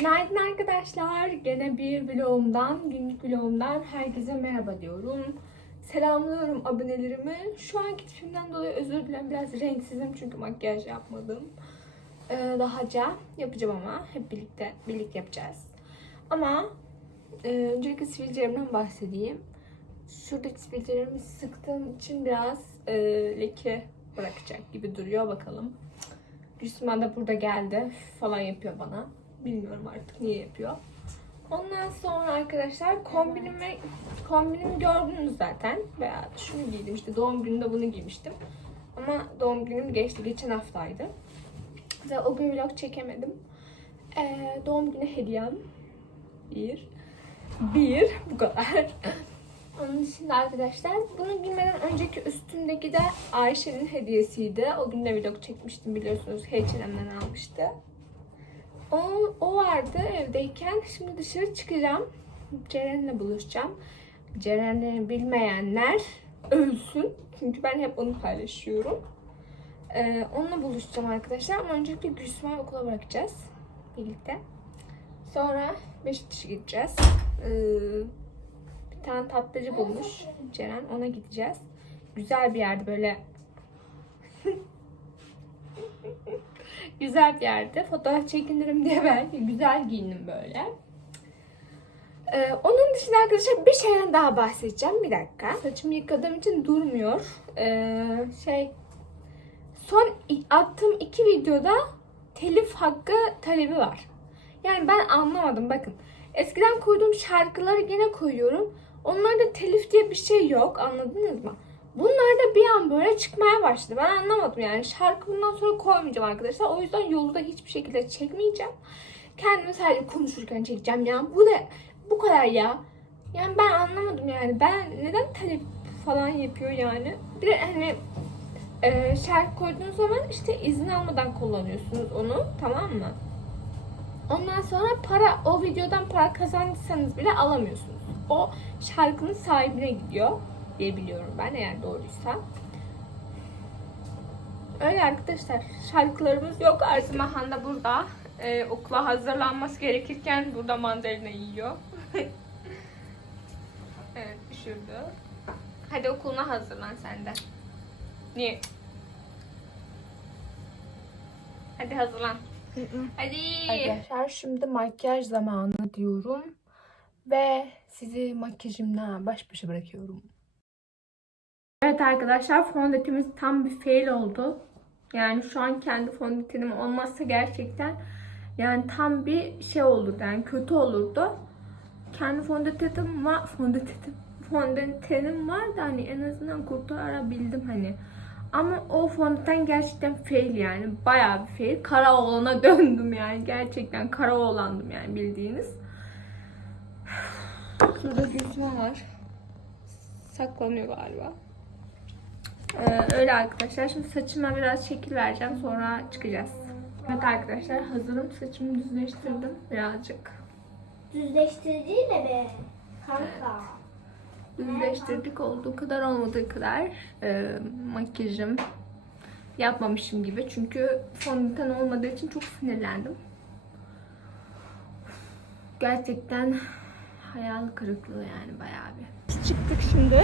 Günaydın arkadaşlar. Gene bir vlogumdan, günlük vlogumdan herkese merhaba diyorum. Selamlıyorum abonelerimi. Şu anki tipimden dolayı özür dilerim. Biraz renksizim çünkü makyaj yapmadım. Ee, dahaca yapacağım ama hep birlikte birlikte yapacağız. Ama e, öncelikle sivilcelerimden bahsedeyim. Şuradaki sivilcelerimi sıktığım için biraz e, leke bırakacak gibi duruyor. Bakalım. Gülsümen de burada geldi falan yapıyor bana. Bilmiyorum artık niye yapıyor. Ondan sonra arkadaşlar kombinimi kombinimi gördünüz zaten. Veya şunu giydim işte doğum gününde bunu giymiştim. Ama doğum günüm geçti geçen haftaydı. Ve o gün vlog çekemedim. Ee, doğum günü hediyem. Bir. Bir. Bu kadar. Onun dışında arkadaşlar bunu giymeden önceki üstündeki de Ayşe'nin hediyesiydi. O gün de vlog çekmiştim biliyorsunuz. H&M'den almıştı. O, o vardı evdeyken. Şimdi dışarı çıkacağım. Ceren'le buluşacağım. Ceren'i bilmeyenler ölsün. Çünkü ben hep onu paylaşıyorum. Ee, onunla buluşacağım arkadaşlar. Ama öncelikle Gülsüm'ü okula bırakacağız. Birlikte. Sonra Beşiktaş'a gideceğiz. Ee, bir tane tatlıcı bulmuş Ceren. Ona gideceğiz. Güzel bir yerde böyle güzel bir yerde fotoğraf çekinirim diye belki güzel giyindim böyle. Ee, onun dışında arkadaşlar bir şeyden daha bahsedeceğim. Bir dakika. Saçımı yıkadığım için durmuyor. Ee, şey son attığım iki videoda telif hakkı talebi var. Yani ben anlamadım bakın. Eskiden koyduğum şarkıları yine koyuyorum. Onlarda telif diye bir şey yok. Anladınız mı? Bunlar da bir an böyle çıkmaya başladı. Ben anlamadım yani. Şarkı bundan sonra koymayacağım arkadaşlar. O yüzden yolu da hiçbir şekilde çekmeyeceğim. Kendimi sadece konuşurken çekeceğim ya. Bu da bu kadar ya. Yani ben anlamadım yani. Ben neden talep falan yapıyor yani. Bir hani e, şarkı koyduğunuz zaman işte izin almadan kullanıyorsunuz onu. Tamam mı? Ondan sonra para o videodan para kazandıysanız bile alamıyorsunuz. O şarkının sahibine gidiyor diye biliyorum ben eğer doğruysa. Öyle arkadaşlar. Şarkılarımız yok artık. Mahan da burada. Ee, okula hazırlanması gerekirken burada mandalina yiyor. evet düşürdü. Hadi okuluna hazırlan sen de. Niye? Hadi hazırlan. Hadi. Arkadaşlar şimdi makyaj zamanı diyorum. Ve sizi makyajımla baş başa bırakıyorum. Evet arkadaşlar fondötimiz tam bir fail oldu. Yani şu an kendi fondötenim olmazsa gerçekten yani tam bir şey olurdu yani kötü olurdu. Kendi fondötenim var, fondötenim, fondötenim var da hani en azından kurtarabildim hani. Ama o fondöten gerçekten fail yani. Bayağı bir fail. Kara oğlana döndüm yani. Gerçekten kara oğlandım yani bildiğiniz. Şurada Gülsüm var. Saklanıyor galiba. Ee, öyle arkadaşlar. Şimdi saçıma biraz şekil vereceğim. Sonra çıkacağız. Evet arkadaşlar hazırım. Saçımı düzleştirdim birazcık. Düzleştirici ne be? Kanka. Düzleştirdik olduğu kadar olmadığı kadar e, makyajım yapmamışım gibi. Çünkü fondöten olmadığı için çok sinirlendim. Gerçekten hayal kırıklığı yani bayağı bir. Çıktık şimdi.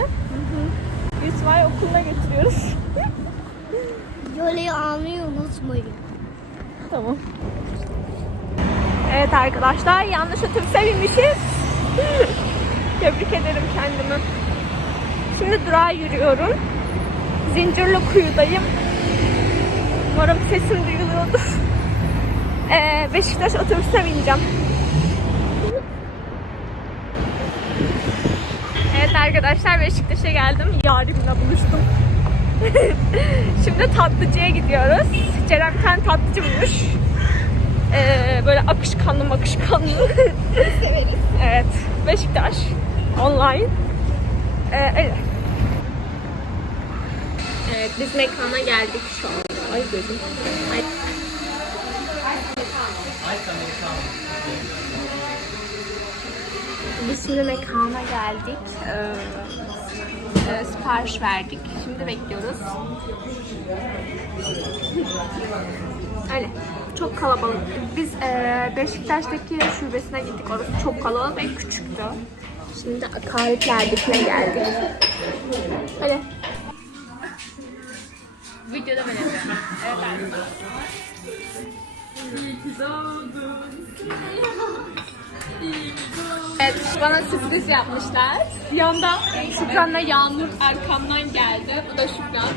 Yusuf'u okuluna götürüyoruz. Yoleyi almayı unutmayın. Tamam. Evet arkadaşlar yanlış otobüse binmişiz. Tebrik ederim kendimi. Şimdi durağa yürüyorum. Zincirli kuyudayım. Umarım sesim duyuluyordur. Ee, Beşiktaş otobüsüne bineceğim. Evet arkadaşlar Beşiktaş'a geldim. Yarimle buluştum. Şimdi tatlıcıya gidiyoruz. Ceren bir tane tatlıcı bulmuş. Ee, böyle akışkanlı akışkanlı. Severiz. evet. Beşiktaş. Online. Ee, öyle. Evet biz mekana geldik şu an. Ay gözüm. Ay. Biz şimdi mekana geldik. Ee, e, sipariş verdik. Şimdi bekliyoruz. Öyle. Çok kalabalık. Biz e, Beşiktaş'taki şubesine gittik. Orası çok kalabalık ve küçüktü. Şimdi akaretlerdekine geldik. Öyle. Videoda ben. Evet Evet, bana sürpriz yapmışlar. Bir anda Şükran'la Yağmur arkamdan geldi. Bu da Şükran.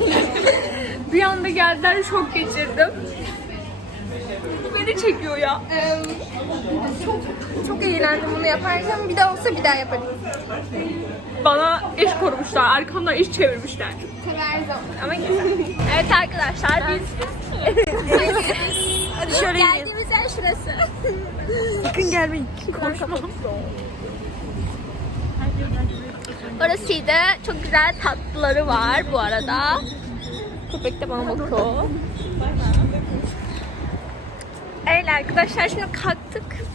bir anda geldiler, şok geçirdim. Bu beni çekiyor ya. çok çok eğlendim bunu yaparken. Bir daha olsa bir daha yaparım. Bana iş korumuşlar, arkamdan iş çevirmişler. Tabii her zaman. Ama evet arkadaşlar biz Hadi şöyle geldiğimiz yer şurası. Sakın gelmeyin. Konuşmam. Orasıydı. Çok güzel tatlıları var bu arada. Köpek de bana bakıyor. Evet arkadaşlar şimdi kalktık.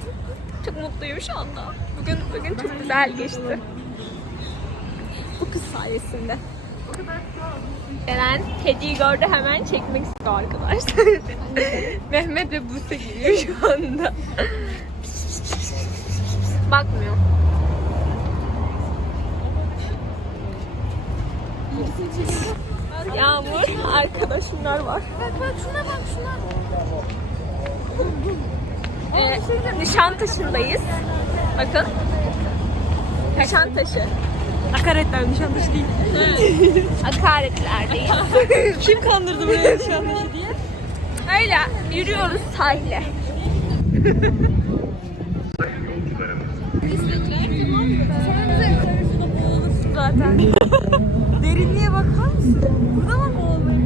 Çok mutluyum şu anda. Bugün bugün çok güzel geçti. Bu kız sayesinde. Gelen kediyi gördü hemen çekmek istiyor arkadaşlar. Mehmet ve Buse geliyor şu anda. Bakmıyor. Yağmur, arkadaşımlar var. Bak bak şuna bak şuna. Ee, Nişantaşı'ndayız. Bakın. Nişantaşı. Akaretler nişantaşı değil. Akaretlerdeyiz. Kim kandırdı buraya nişantaşı diye? Öyle yürüyoruz sahile. Zaten. Derinliğe bakar mısın? Burada mı boğulmayı?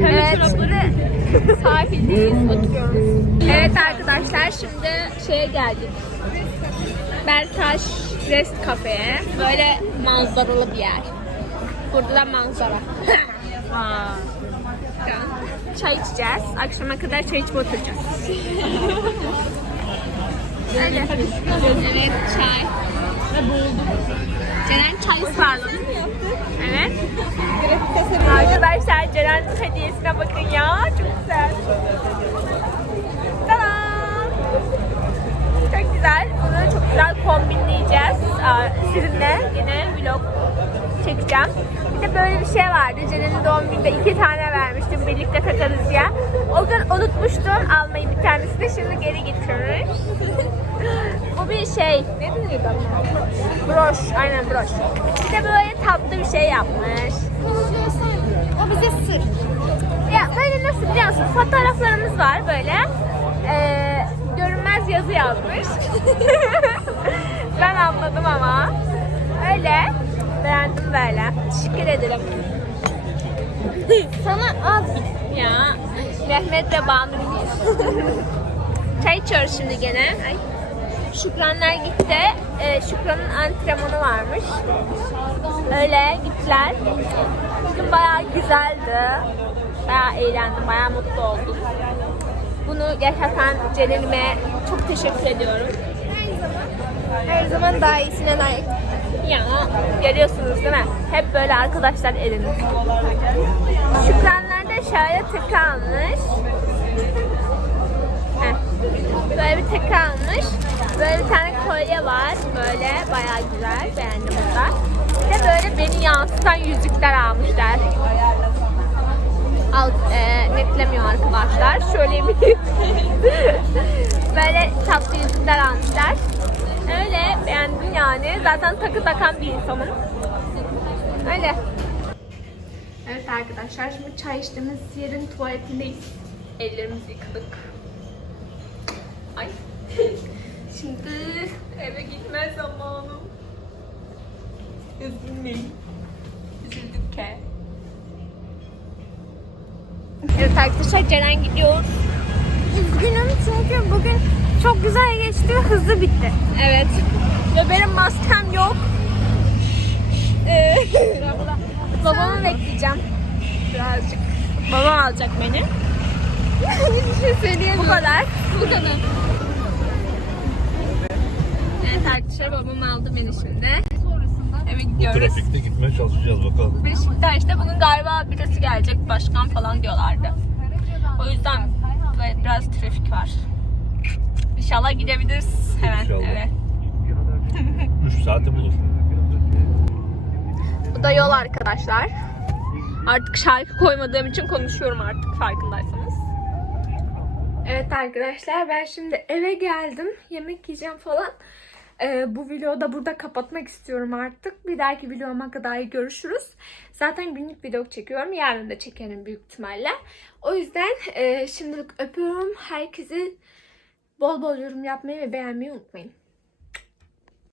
Evet şimdi sahildeyiz oturuyoruz. Evet arkadaşlar şimdi şeye geldik. Bertaş Rest Cafe'ye. Böyle manzaralı bir yer. Burada da manzara. çay içeceğiz. Akşama kadar çay içip oturacağız. Öyle. Evet çay. Ve buldum. Ceren çay ısmarladı. Evet. Arkadaşlar Ceren'in hediyesine bakın ya. Çok güzel. Tadam. Çok güzel. Bunu güzel kombinleyeceğiz. Sizinle yine vlog çekeceğim. Bir de böyle bir şey vardı. Ceren'in doğum gününde iki tane vermiştim. Birlikte takarız diye. O gün unutmuştum almayı bir tanesini. Şimdi geri getirmiş. Bu bir şey. Ne deniyordu? Broş. Aynen broş. Bir de böyle tatlı bir şey yapmış. O bize sır. Ya böyle nasıl biliyor musun? Fotoğraflarımız var böyle. Yazı yazmış. ben anladım ama. Öyle. Beğendim böyle. Teşekkür ederim. Sana az bir. Ya Mehmet ve Banu. Çay içiyoruz şimdi gene. Ay. Şükranlar gitti. Ee, Şükran'ın antrenmanı varmış. Öyle gittiler. Bugün bayağı güzeldi. Bayağı eğlendim, bayağı mutlu oldum. Bunu yaşatan Celal'ime çok teşekkür ediyorum. Her zaman daha iyisine layık. Ya görüyorsunuz değil mi? Hep böyle arkadaşlar edinin. Şükranlar da şöyle tık almış. Heh. Böyle bir tık almış. Böyle bir tane kolye var. Böyle bayağı güzel. Beğendim onu da. Bir de böyle beni yansıtan yüzükler almışlar. Al, e, netlemiyor arkadaşlar. Şöyle bir böyle tatlı yüzükler almışlar. Öyle beğendim yani. Zaten takı takan bir insanım. Öyle. Evet arkadaşlar şimdi çay içtiğimiz yerin tuvaletindeyiz. Ellerimizi yıkadık. Ay. şimdi eve gitme zamanı. Üzülmeyin. Üzüldük ke. Evet arkadaşlar Ceren gidiyor. Üzgünüm çünkü bugün çok güzel geçti ve hızlı bitti. Evet. Ve benim maskem yok. Ee, babamı bekleyeceğim. Birazcık. Babam alacak beni. bir şey söyleyemiyorum. Bu kadar. Bu kadar. Evet arkadaşlar babam aldı beni şimdi. eve Bu gidiyoruz. trafikte gitmeye çalışacağız bakalım. Beşiktaş'ta bugün galiba birisi gelecek başkan falan diyorlardı. O yüzden evet, biraz trafik var. İnşallah gidebiliriz hemen İnşallah. eve. 3 saati bulur. Bu da yol arkadaşlar. Artık şarkı koymadığım için konuşuyorum artık farkındaysanız. Evet arkadaşlar ben şimdi eve geldim. Yemek yiyeceğim falan. Ee, bu vlogu da burada kapatmak istiyorum artık. Bir dahaki vloguma kadar görüşürüz. Zaten günlük vlog çekiyorum. Yarın da çekerim büyük ihtimalle. O yüzden e, şimdilik öpüyorum. Herkesi bol bol yorum yapmayı ve beğenmeyi unutmayın.